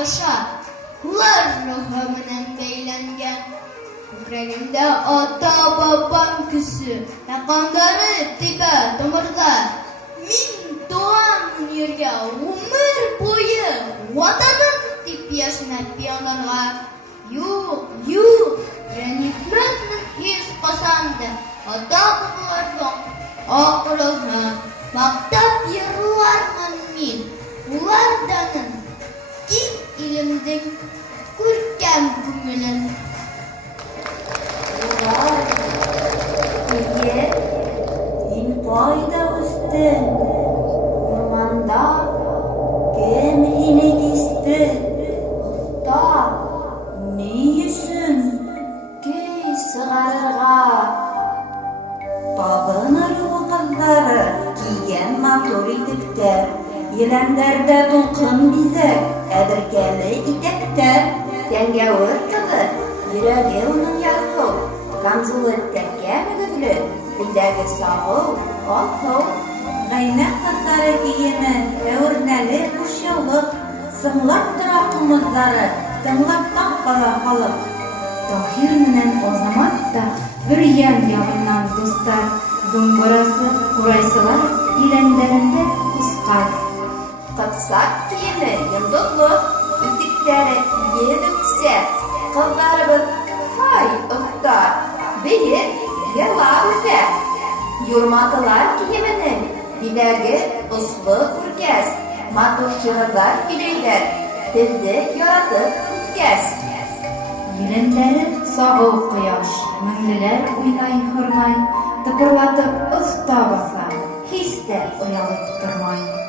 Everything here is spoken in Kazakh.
aşa, ular ruhu menen beylengen. Yüreğimde ata babam küsü, yakanları tibe tomurda. Min doğan yerge umur boyu, vatanım tip yaşamak piyanlarga. Yu, renitmetmin his kasandı, ata babalardan akılına. Maktap yırlarman min, ulardanın kim ilimden kurkem kümülün. Kурай, biюе, сен қайда өстің? Орманда кім сені кесті? Ұста, не үшін? Кей сығарға. Табын ару қыздары киген матор етіктер, елендерде толқын бизек, әбіркелі итектер, тәңгәуір қылы, йөрәге оның ялқау, камзулы тәккә мөгізлі, күлдәге сағау, алтау. Ғайнәк қыздары киеме, әуірнәлі құшылық, сыңлап тұра қымыздары, тыңлап таққала қалық. Тахир менән Азамат та бер ян-ягыннан дустар, думбырасы, курайсылар иләндәрендә кускай. Капсак киеме йондоклы, итектәре едүксә, кызларыбыз хай оста, бейе йырлап үтә. Юрматылар киеменең биләге ослы күркәс, матур шигырьләр көйләйләр, телде яратып үткәс. Йөрәкләре сагыл кояш, меңлеләр уйнай хормай, тыпырлатып оста баса, һис тә оялып тормай.